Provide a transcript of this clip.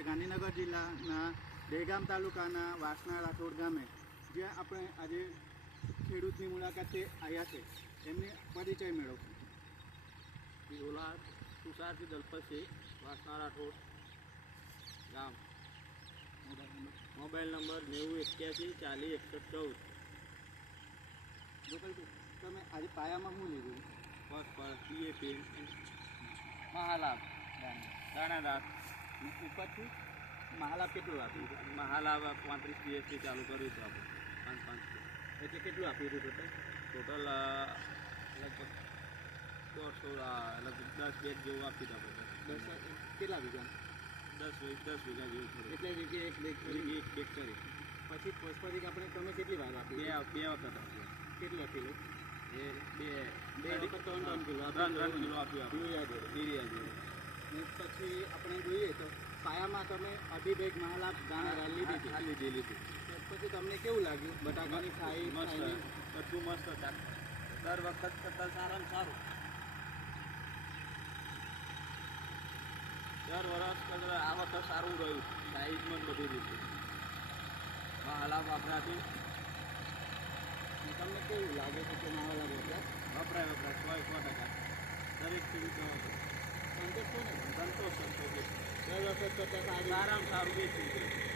છે ગાંધીનગર જિલ્લાના દહેગામ તાલુકાના વાસણા રાઠોડ ગામે જ્યાં આપણે આજે ખેડૂતની મુલાકાતે આવ્યા છે. એમને પરિચય મેળવશું પિરોલા તુષારથી દલપતસિંહ વાસણા રાઠોડ ગામ. Mobile number. નેવું એક્યાસી ચાલીસ એકસઠ ચૌદ. તમે આજે પાયામાં શું લીધું? બસ પર ડીએપી મહાલાભ. દાણાદાર. અને ઉપરથી મહાલાભ કેટલું આપ્યું? મહાલાભ પાંત્રીસ પીએચસી ચાલુ કર્યું હતું આપણે. પાંચ પાંચ. એટલે કેટલું આપ્યું હતું ટોટલ ટોટલ લગભગ દોઢસો લગભગ દસ બેગ જેવું આપ્યું હતું આપણે. દસ કેટલા વીઘા? દસ દસ વીઘા જેવું થયું એટલે વીઘે એક બેગ એક એક બેગ કરી. પછી પશુપતિક આપણે તમે કેટલી વાર આપી બે બે વખત આપ્યું. કેટલા કિલો? એ બે બે વખત ત્રણ ત્રણ કિલો. ત્રણ ત્રણ કિલો આપ્યું આપ્યું યાદ પછી આપણે પાયામાં તમે અઢી બેગ મહાલાભ દાણા રાલી લીધી હા લીધી લીધી. પછી તમને કેવું લાગ્યું? બટાકાની ખાઈ મસ્ત? બધું મસ્ત હતા દર વખત કરતાં સારામાં સારું. દર વર્ષ કરતાં આ વખત સારું રહ્યું. સાઈઝમાં બધી રીતે. મહાલાભ ને તમને કેવું લાગે છે કે મહાલાભ વપરાય વપરાય. સો સો ટકા દરેક ખેડૂતો સંતોષ છો ને સંતોષ સંતોષ દર વખત કરતાં સારી સારામાં સારું છે